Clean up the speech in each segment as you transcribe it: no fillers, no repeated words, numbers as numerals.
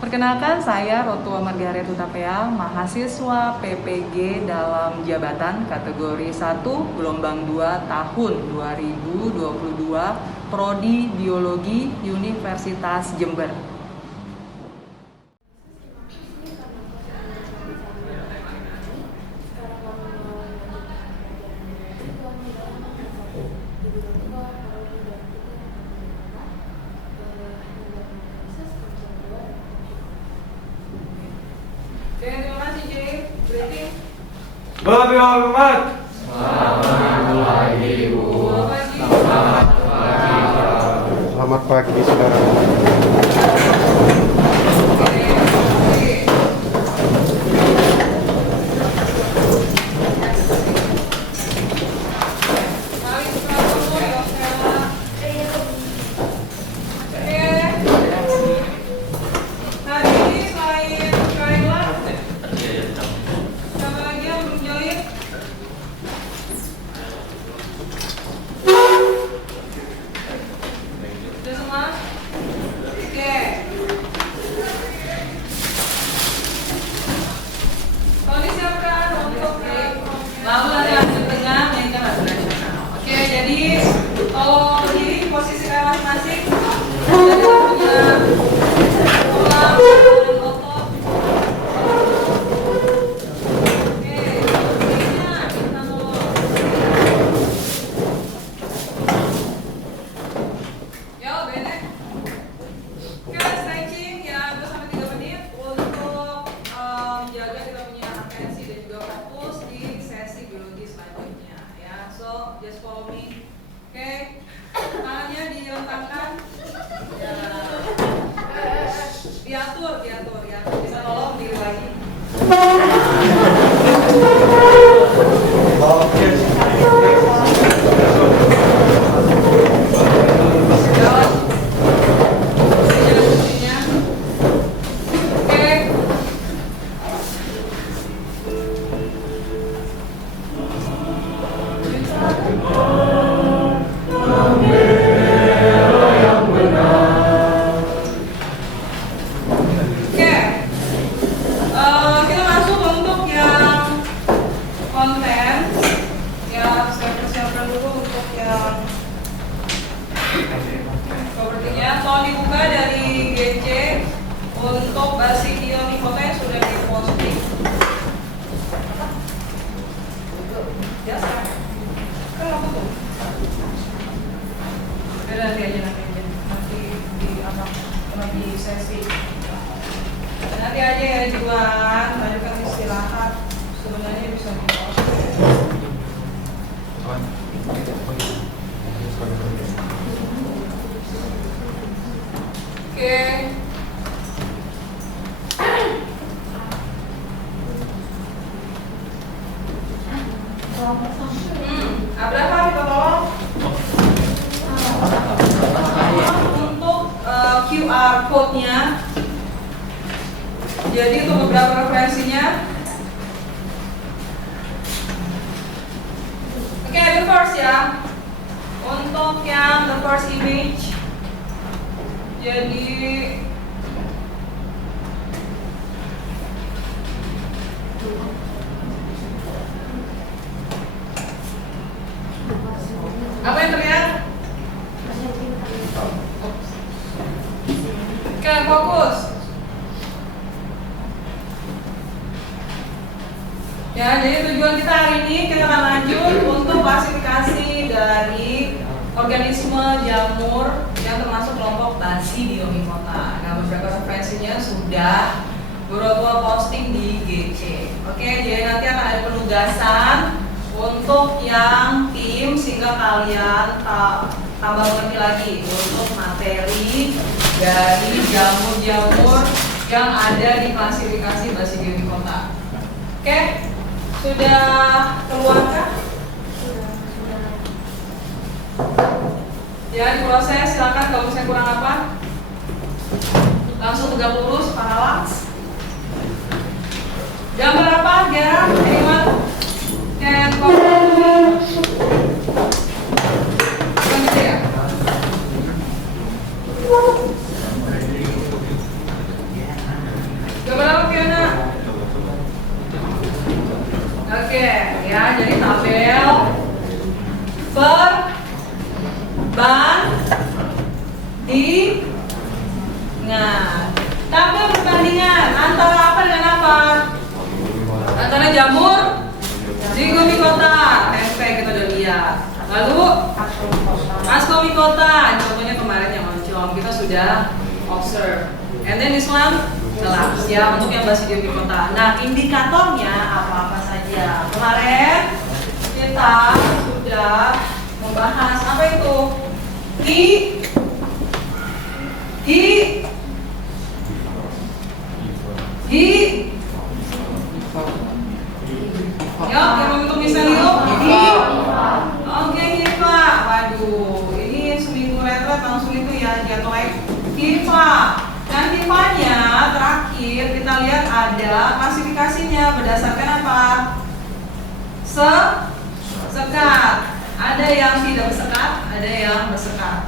Perkenalkan, saya Rotua Margaret Hutapeang, mahasiswa PPG dalam jabatan kategori 1 gelombang 2 tahun 2022 Prodi Biologi Universitas Jember. Terima kasih J. Berarti Bapak Muhammad. Selamat pagi saudara. kalau berdiri posisi masing-masing, kita punya tulang, otot. Oke, berdirinya kita mau. Yo, bener. Oke, stretching ya 2-3 menit untuk menjaga kita punya atensi dan juga fokus di sesi biologi selanjutnya ya. So, just follow me. Oke, tangannya dilentangkan, ya, diatur, bisa tolong diri lagi. Sepertinya tolong dibuka dari GC untuk Basidio Mikota yang sudah diposting. Ya, kan apa tuh? Nanti aja nanti di sesi. Nanti aja ya Juan, lanjutkan istirahat. Sebenarnya bisa diposting. Oke. Abraham kita tolong untuk QR code-nya. Jadi untuk beberapa referensinya. Oke, the first ya. Untuk yang the first image. Jadi apa yang terlihat? Oke, fokus. Ya, jadi tujuan kita hari ini kita akan lanjut untuk klasifikasi dari organisme jamur yang termasuk kelompok Basidiomycota. Nah, beberapa referensinya sudah beberapa posting di GC. Oke, jadi nanti akan ada penugasan untuk yang tim sehingga kalian tambah mengerti lagi untuk materi dari jamur-jamur yang ada di klasifikasi Basidiomycota. Oke, sudah keluarkah? Ya, diproses, silakan kalau misalnya kurang apa langsung tegak lurus, paralaks. Gambar apa, Gera? Anyone can comment? Bukan gitu ya? Oke, ya jadi tabel perbandingan. Tabel perbandingan antara apa dengan apa? Antara jamur, zygomicota, tempe kita udah lihat. Lalu ascomycota, ini contohnya kemarin yang oncom kita sudah observe. And then this one jelas ya untuk yang basidiomycota. Nah indikatornya apa-apa saja. Kemarin kita sudah membahas apa itu Yuk, yang untuk miselium Oke, HIPA. Waduh, ini seminggu retret langsung itu ya jatuh HIPA. Dan HIPA-nya terakhir kita lihat ada klasifikasinya berdasarkan apa? Sekat. Ada yang tidak bersekat, ada yang bersekat.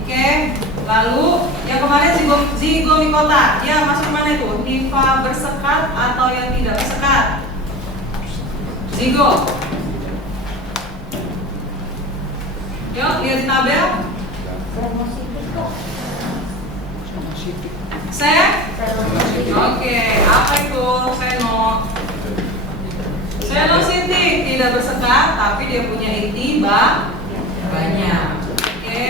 Oke. Lalu yang kemarin zygomicota, ya masuk mana itu? HIPA bersekat atau yang tidak bersekat? Zigo. Yuk, lihat di tabel. Oke, apa itu seno? Senositik tidak bersekat, tapi dia punya inti banyak. Oke.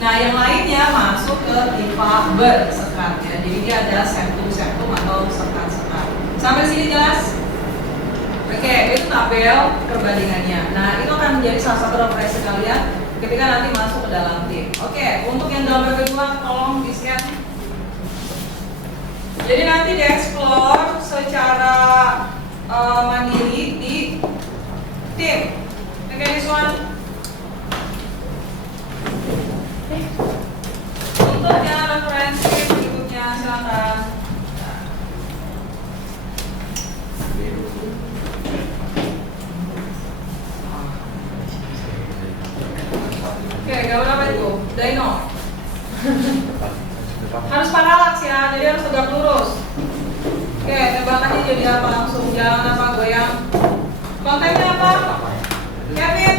Nah, yang lainnya masuk ke HIPA bersekat ya. Jadi dia ada septum atau sekat-sekat. Sampai sini jelas? Oke, itu tabel perbandingannya. Nah, itu akan menjadi salah satu referensi kalian ketika nanti masuk ke dalam tim. Oke, untuk yang dalam kedua tolong di-scan. Jadi nanti di-explore secara mandiri di tim. Oke, this one. Untuk yang referensi berikutnya silakan. Oke, gambar apa itu? Dino. Harus paralaks ya, jadi harus tegak lurus. Oke, tembakannya jadi apa langsung? Jangan apa goyang. Kontennya apa? Kevin.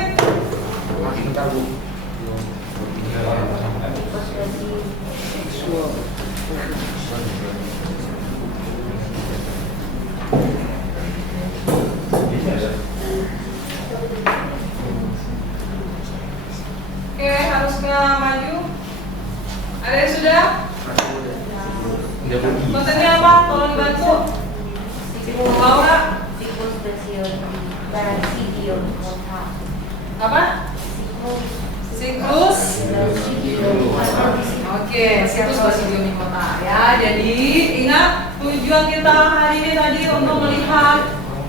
Oke, harus ke maju. Ada yang sudah? Kontennya apa? Tolong dibantu. Laura. Apa? Siklus. Oke, siklus basidiomycota ya. Jadi ingat tujuan kita hari ini tadi untuk melihat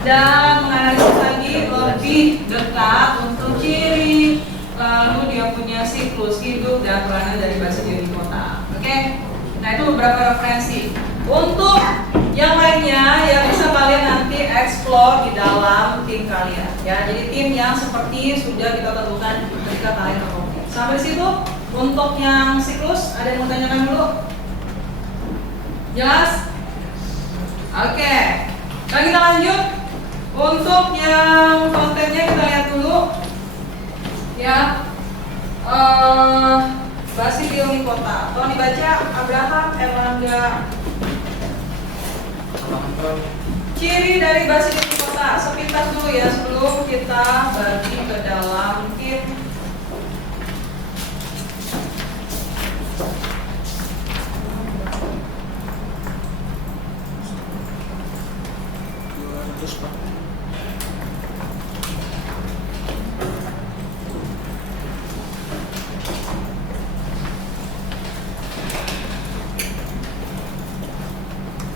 dan menganalisis lagi lebih dekat untuk ciri, lalu dia punya siklus hidup dan peranan dari basidiomycota. Oke, nah itu beberapa referensi. Untuk yang lainnya yang bisa kalian nanti explore di dalam tim kalian ya. Jadi tim yang seperti sudah kita tentukan ketika kalian ke. Sampai situ untuk yang siklus ada yang mau tanyakan dulu? Jelas? Oke. Nah, kita lanjut. Untuk yang kontennya kita lihat dulu. Ya. Basidiomycota. Tolong dibaca Abraham Erlangga. Ciri dari basidiomycota sepintas dulu ya sebelum kita bagi ke dalam tim.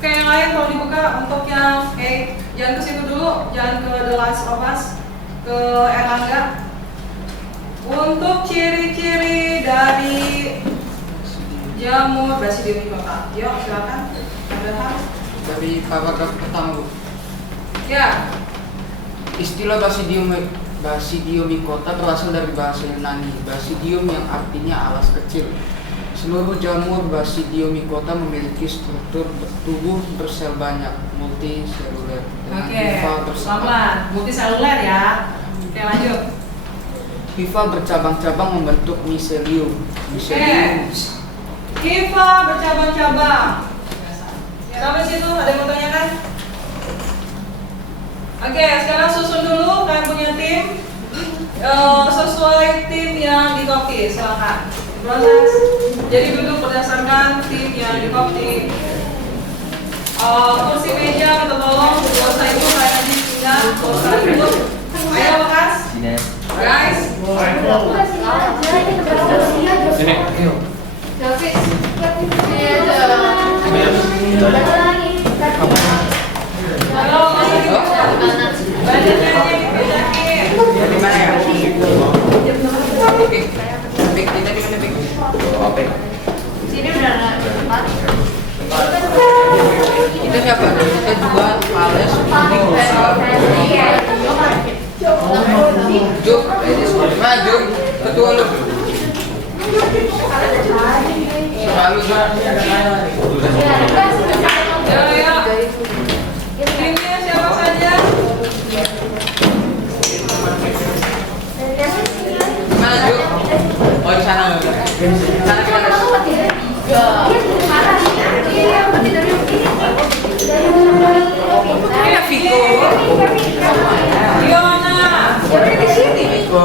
Oke, yang lain kalau dibuka untuk yang jangan ke situ dulu, jangan ke The Last of Us, ke Erlangga. Untuk ciri-ciri dari jamur basidiomycota. Yuk, silakan. Abraham. Dari paragraf pertama, Bu. Ya. Istilah basidiomycota berasal dari bahasa Yunani, basidium yang artinya alas kecil. Seluruh jamur basidiomycota memiliki struktur tubuh bersel banyak, multiseluler, dengan Oke. hifa hal tersebut. Pelan-pelan, multiseluler ya. Oke, lanjut. FIFA bercabang-cabang membentuk miselium. FIFA bercabang-cabang. Sampai situ ada yang mau tanyakan? Oke, sekarang susun dulu kalian punya tim sesuai tim yang di-copy. Silakan proses. Jadi duduk berdasarkan tim yang di-copy. Kursi meja minta tolong, gak usah itu kalian aja pindah, gak usah duduk. Ayo lekas, guys. Sini. Halo, badannya aja dipindahin. Di mana ya? Oke. Bik, kita di mana Bik? Oke. Sini udah tempat. Kita siapa? Kita jual Pales, Juk, maju, ketua lu. Selalu Ya. Timnya siapa saja? maju. Oh di sana loh. Sana kita ada Viko. Fiona. Di sini Viko.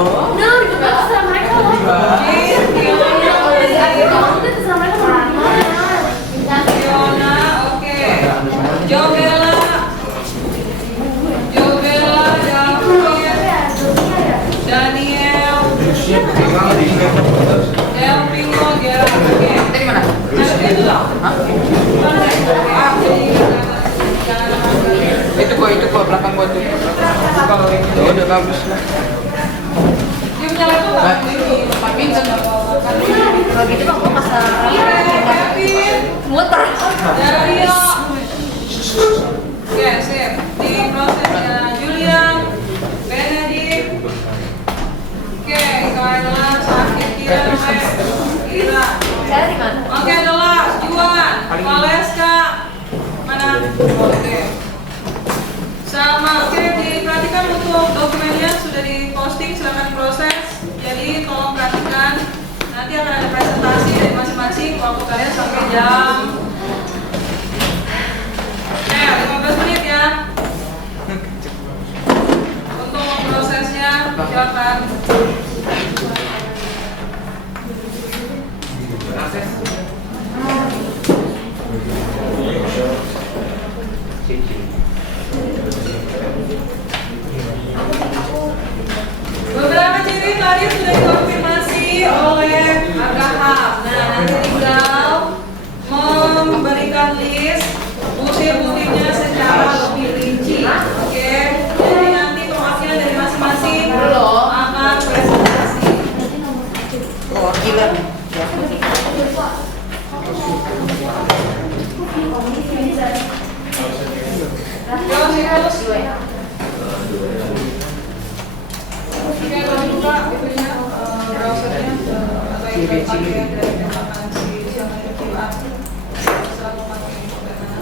Fiona, oke. Jobela, Daniel, Delvino, Gerard, oke. Kita di mana? Nah, itu loh. Hah? Itu kok belakang gua tuh. Oh, udah bagus lah. Dia punya laptop nggak? Tapi kan Kalau gitu bang, gua masak Kevin, muter. Dario. Oke, sip. Di prosesnya Julian, Benedict. Oke, itu adalah sakit Kira. Saya di mana? Oke, adalah Juan, Valeska. Mana? Oke. Sama, oke, diperhatikan untuk dokumennya sudah diposting, silakan diproses. Jadi tolong perhatikan. Nanti akan ada presentasi dari masing-masing. Waktu kalian sampai jam 15 menit ya. Untuk prosesnya, silakan. Beberapa ciri tadi sudah dikonfirmasi oleh Abraham. Nah, nanti tinggal memberikan list butir-butirnya secara lebih rinci. Oke, jadi nanti perwakilan dari masing-masing akan presentasi. perwakilan. Oke, kalau dibuka itunya browsernya atau yang pakai dari tembakan si siapa yang QR selalu pakai bagaimana?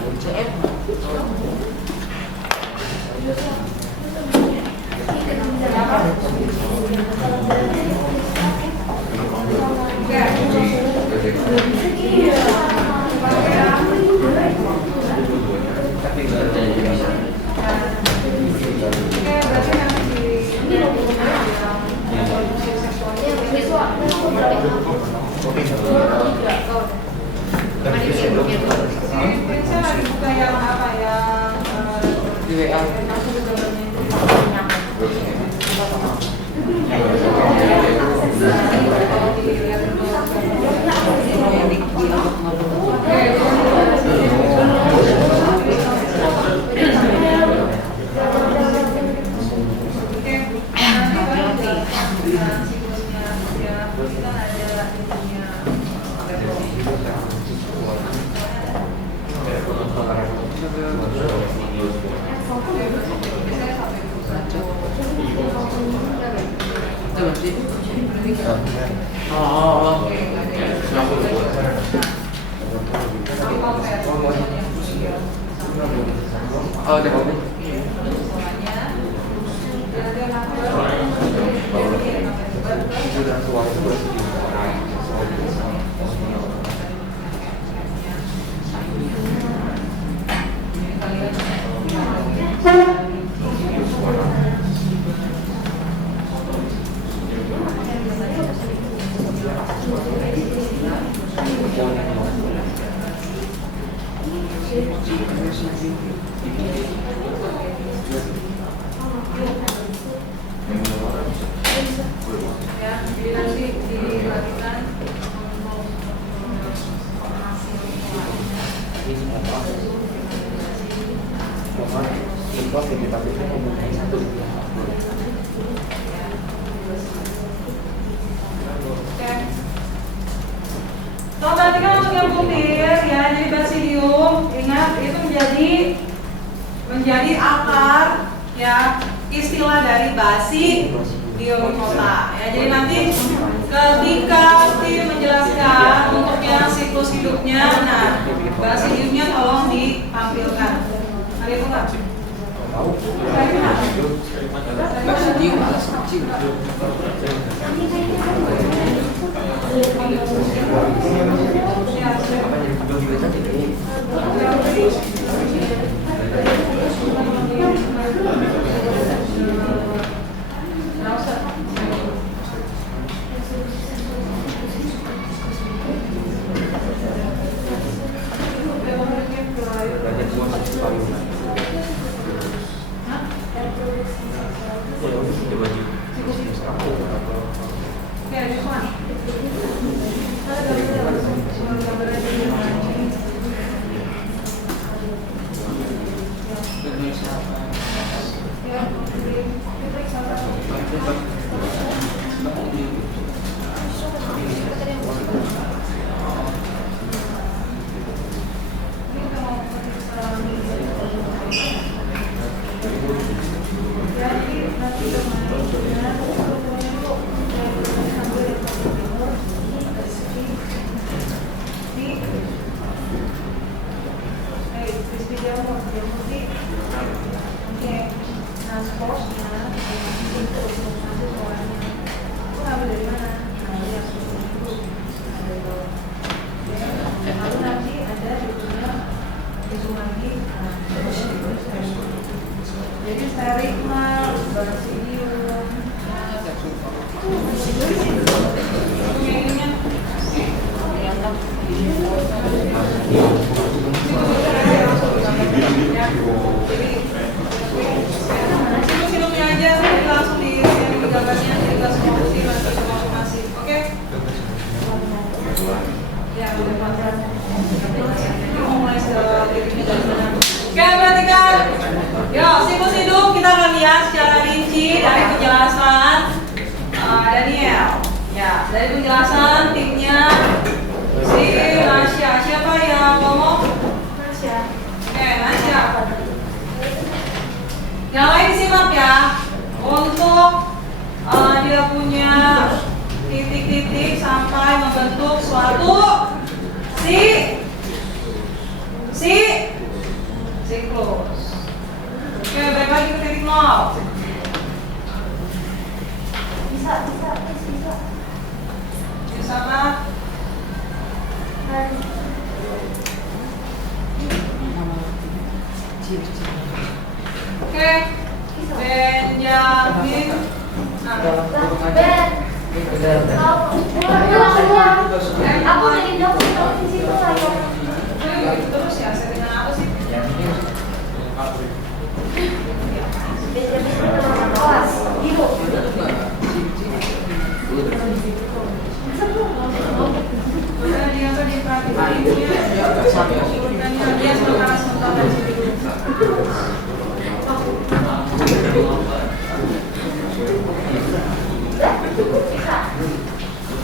Saya lagi buka yang apa yang Di WA. Oh. Oh, udah. Kalau perhatikan untuk yang butir ya, jadi basidium ingat itu menjadi akar ya istilah dari basidiomycota ya. Jadi nanti ketika tim menjelaskan untuk yang siklus hidupnya, nah basidiumnya tolong ditampilkan. Ada itu nggak? Basidium alas kecil. Jadi sterigma, basidium, hidupnya aja langsung di gambarnya, jadi langsung konfirmasi nanti konfirmasi, oke? Ya, mau mulai dirinya dari mana? Oke, perhatikan. Yo, siklus hidup kita akan lihat secara rinci dari penjelasan Daniel. Ya, dari penjelasan timnya si Nasya. Siapa yang ngomong? Nasya. Oke, Nasya. Yang lain disimak ya. Untuk dia punya titik-titik sampai membentuk suatu siklus. Oke, balik lagi ke titik nol. Bisa. Bisa Pak? Oke, Benjamin. Aku dari dokter di situ lagi. Terus ya, settingan apa sih? Kelas biru. Udah dia tuh diperhatikan ibunya. Dan dia sementara di situ.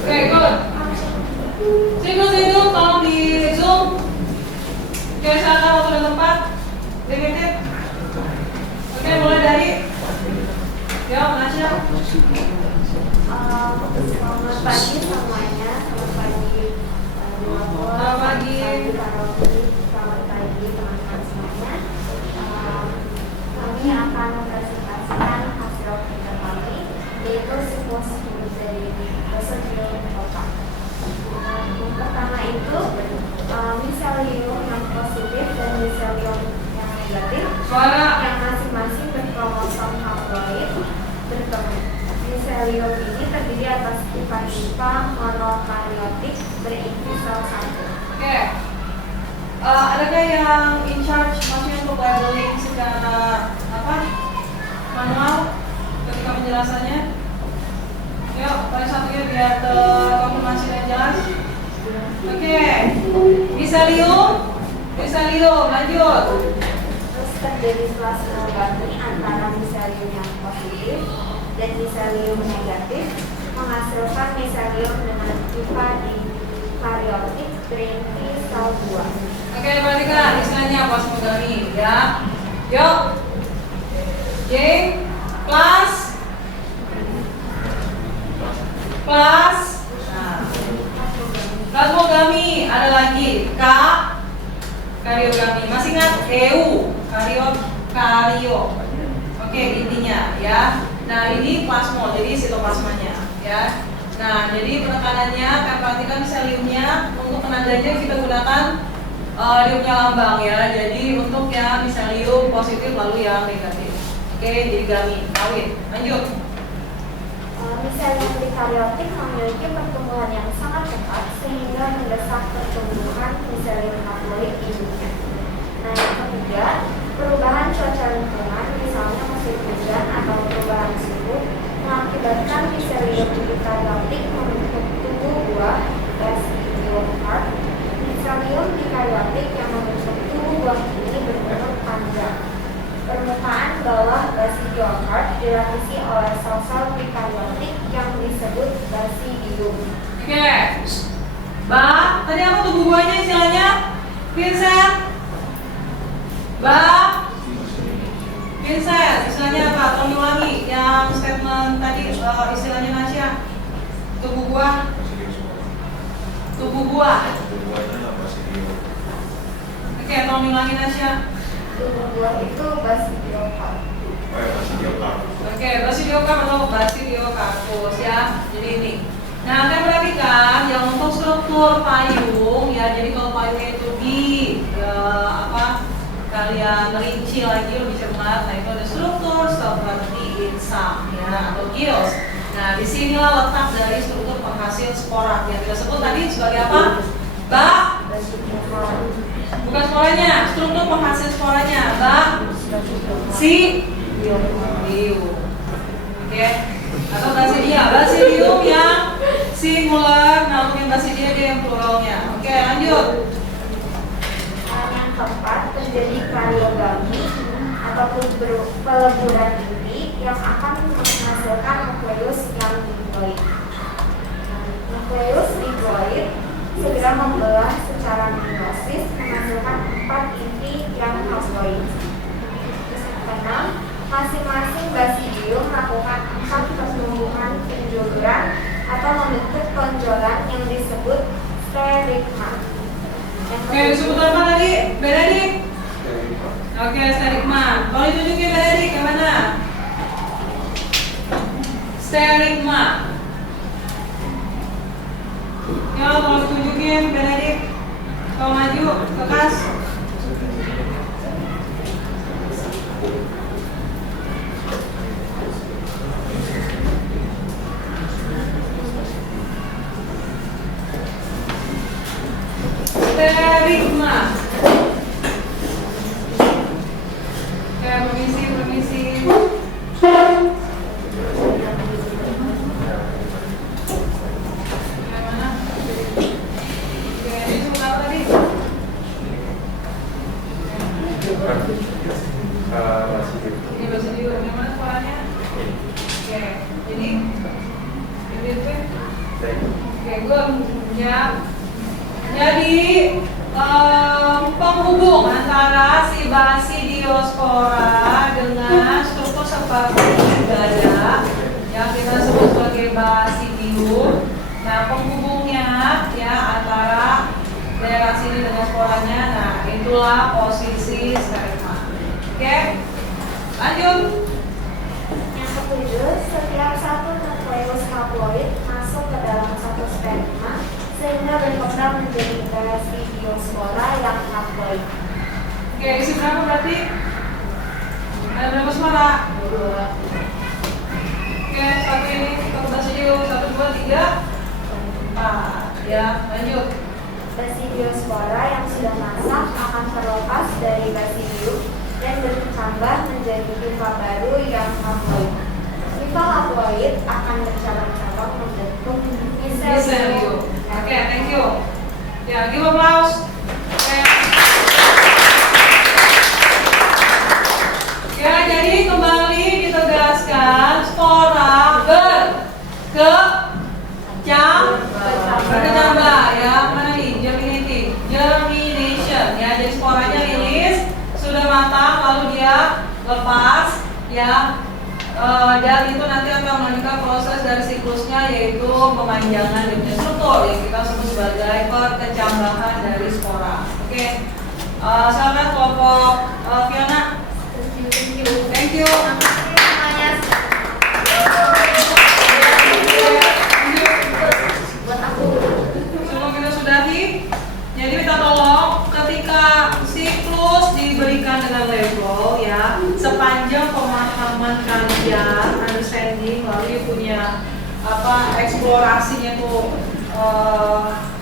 Oke, good. Siklus hidup tolong di zoom. Oke, silakan waktu dan tempat. Limited. Oke, mulai dari Nasya. Selamat pagi semuanya. Selamat pagi. Selamat pagi. Selamat pagi teman-teman semuanya. Kami akan mempresentasikan hasil kerja kami, yaitu siklus hidup dari basidiomycota. Yang pertama itu miselium yang positif dan miselium yang negatif, Suara. yang masing-masing berkromosom haploid bertemu. Miselium ini terdiri atas pipa-pipa monokaryotik berisi sel satu. Oke. Adakah yang in charge maksudnya untuk labeling secara manual ketika penjelasannya? Yuk, paling satunya biar terkonfirmasi dan jelas. Oke. Miselium, lanjut. Terus terjadi setelah kariyogami antara miselium yang positif dan miselium negatif menghasilkan miselium dengan tipe di karyotik Trinity sel 2. Oke, perhatikan istilahnya plasmogami ya. Yuk. J plus nah, plasmogami ada lagi K karyogami. Masih ingat EU kario. Oke, intinya ya. Nah, ini plasmo, jadi sitoplasmanya ya. Nah, jadi penekanannya akan perhatikan miseliumnya. Untuk tenaganya kita gunakan dia punya lambang ya. Jadi untuk yang miselium positif lalu yang negatif. Oke, jadi gami, kawin. Lanjut. Miselium dikaryotik memiliki pertumbuhan yang sangat cepat sehingga mendesak pertumbuhan miselium haploid induknya. Nah, yang ketiga, perubahan cuaca lingkungan, misalnya musim hujan atau perubahan suhu, mengakibatkan miselium dikaryotik membentuk tubuh buah basidiocard. Miselium dikaryotik yang membentuk tubuh buah ini berbentuk panjang. Permukaan bawah basidiocard dilapisi oleh sel-sel dikaryotik yang disebut basidium. Oke. Tadi apa tubuh buahnya istilahnya? Vincent. Vincent, istilahnya apa? Tolong ulangi yang statement tadi istilahnya Nasya. Tubuh buah. Oke, tolong ulangi Nasya. Tubuh buah itu basidiocard. Oke, basidiokarp atau basidiokarpus ya. Jadi ini. Nah, kalian perhatikan yang untuk struktur payung ya. Jadi kalau payungnya itu kalian rinci lagi lebih cermat. Nah, itu ada struktur seperti insang ya atau gills. Nah, disinilah letak dari struktur penghasil spora yang kita sebut tadi sebagai apa? Bukan sporanya, struktur penghasil sporanya, basidium. Oke, atau basidium yang singular, nah mungkin basidia dia yang pluralnya. Oke, lanjut. Yang keempat, terjadi karyogami ataupun peleburan inti yang akan menghasilkan nukleus yang diploid. Nukleus diploid segera membelah secara meiosis menghasilkan 4 inti yang haploid. Keenam, masing-masing basidium melakukan 4 pertumbuhan penjuluran atau membentuk tonjolan yang disebut sterigma. Oke, disebut apa tadi? Benedik? Oke, sterigma. Kalau ditunjukin Benedik, yang mana? Sterigma. Ya, tolong tunjukin Benedik. Tolong maju, kekas. Sterigma. Oke, permisi. Ini basidium. Yang mana suaranya? Oke, jadi oke, gue ya. Jadi penghubung antara si basidiospora dengan struktur seperti dada yang kita sebut sebagai basidium. Nah, penghubungnya ya antara daerah sini dengan sporanya. Nah, itulah posisi sterigma. Oke, lanjut. Yang ketujuh, setiap satu nukleus haploid masuk ke dalam satu sterigma sehingga berkembang menjadi basidiospora yang haploid. Oke, isi berapa berarti? Ada berapa spora? 2. Oke, satu ini, satu basidium, 1, 2, 3, 4. Ya, lanjut. Basidiospora yang sudah masak akan terlepas dari basidium dan bertambah menjadi pipa baru yang haploid. Pipa haploid akan bercabang-cabang membentuk miselium. Oke, thank you. Ya, give applause. Oke. Ya, jadi ya. Dan itu nanti akan melanjutkan proses dari siklusnya, yaitu pemanjangan dari struktur yang kita sebut sebagai perkecambahan dari spora. Oke, silakan kelompok Fiona. Thank you. Semuanya. Buat aku. Sebelum kita sudahi, jadi minta tolong ketika siklus diberikan dengan label ya, sepanjang pemahaman kalian, understanding, lalu punya eksplorasinya tuh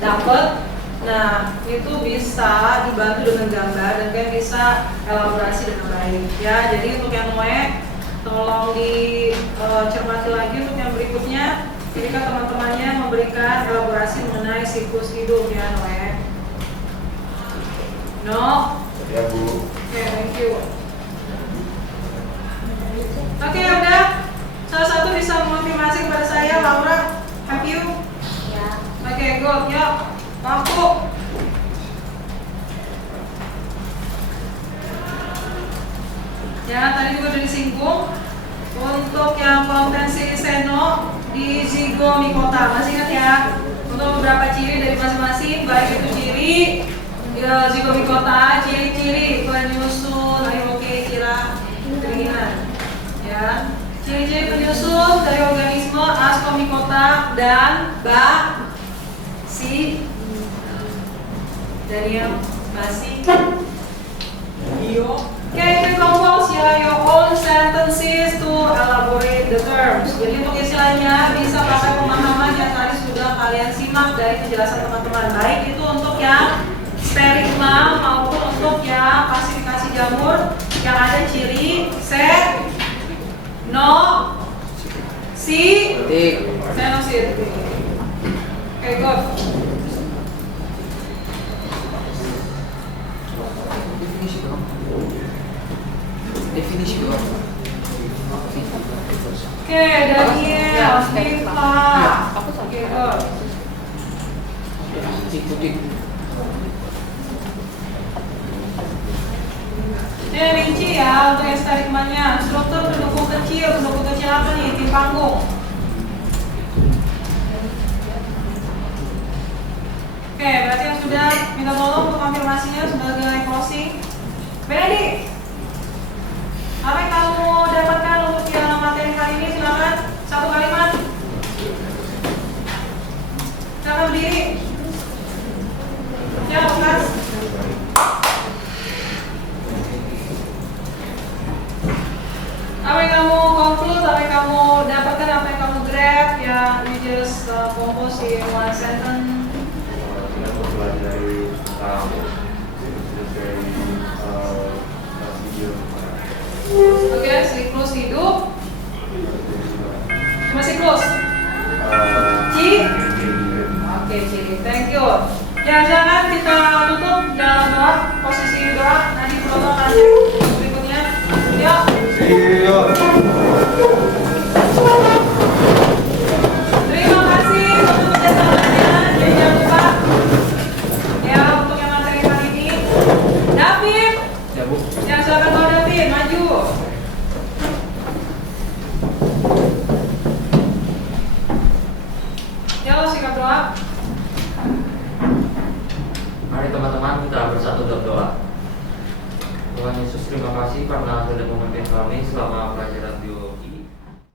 dapet. Nah, itu bisa dibantu dengan gambar dan kalian bisa elaborasi dengan baik ya. Jadi untuk yang Noe, tolong dicermati lagi untuk yang berikutnya. Ketika teman-temannya memberikan elaborasi mengenai siklus hidup ya Noe. No? Ya Bu. Oke, thank you. Oke, udah. Salah satu bisa mengonfirmasi kepada saya, Laura. Have you? Ya. Oke, good. Yuk. Waktu. Ya, tadi juga sudah disinggung. Untuk yang potensi seno di zigomikota, masih ingat ya? Untuk beberapa ciri dari masing-masing, baik itu ciri ya, zigomikota, ciri-ciri penyusun, oke, kira keinginan, ya. Ciri-ciri penyusun dari organisme ascomycota dan Daniel Basi. Okay, you compose your own sentences to elaborate the terms. Jadi untuk istilahnya bisa pakai pemahaman yang tadi sudah kalian simak dari penjelasan teman-teman. Baik itu untuk yang sterigma maupun untuk yang klasifikasi jamur yang ada ciri senosit. Okay, good. Definisi doang. Oke, Daniel, Viva. Oke, good. Ikutin. Ini rinci ya untuk sterigmanya. Struktur pendukung kecil apa nih? Tim panggung. Oke, berarti yang sudah minta tolong untuk konfirmasinya sebagai closing. Benedi, apa yang kamu dapatkan untuk yang materi kali ini? Silakan satu kalimat. Silakan berdiri. Ya, Lukas. Apa yang kamu conclude, apa yang kamu dapatkan, apa yang kamu grab, ya, you just compose in one sentence. Kita mempelajari tentang siklus dari video. Oke, siklus hidup. Cuma siklus. Oke, ciri. Thank you. Ya, silakan kita tutup dalam doa, posisi doa. Nanti penonton akan berikutnya. Yuk. Terima kasih untuk kerjasamanya. Jadi jangan lupa ya untuk yang materi kali ini. David. Ya Bu. Ya, silakan Pak David, maju. Ya, sikap doa. Mari teman-teman kita bersatu dalam doa. Tuhan Yesus, terima kasih karena sudah memimpin kami selama pelajaran biologi.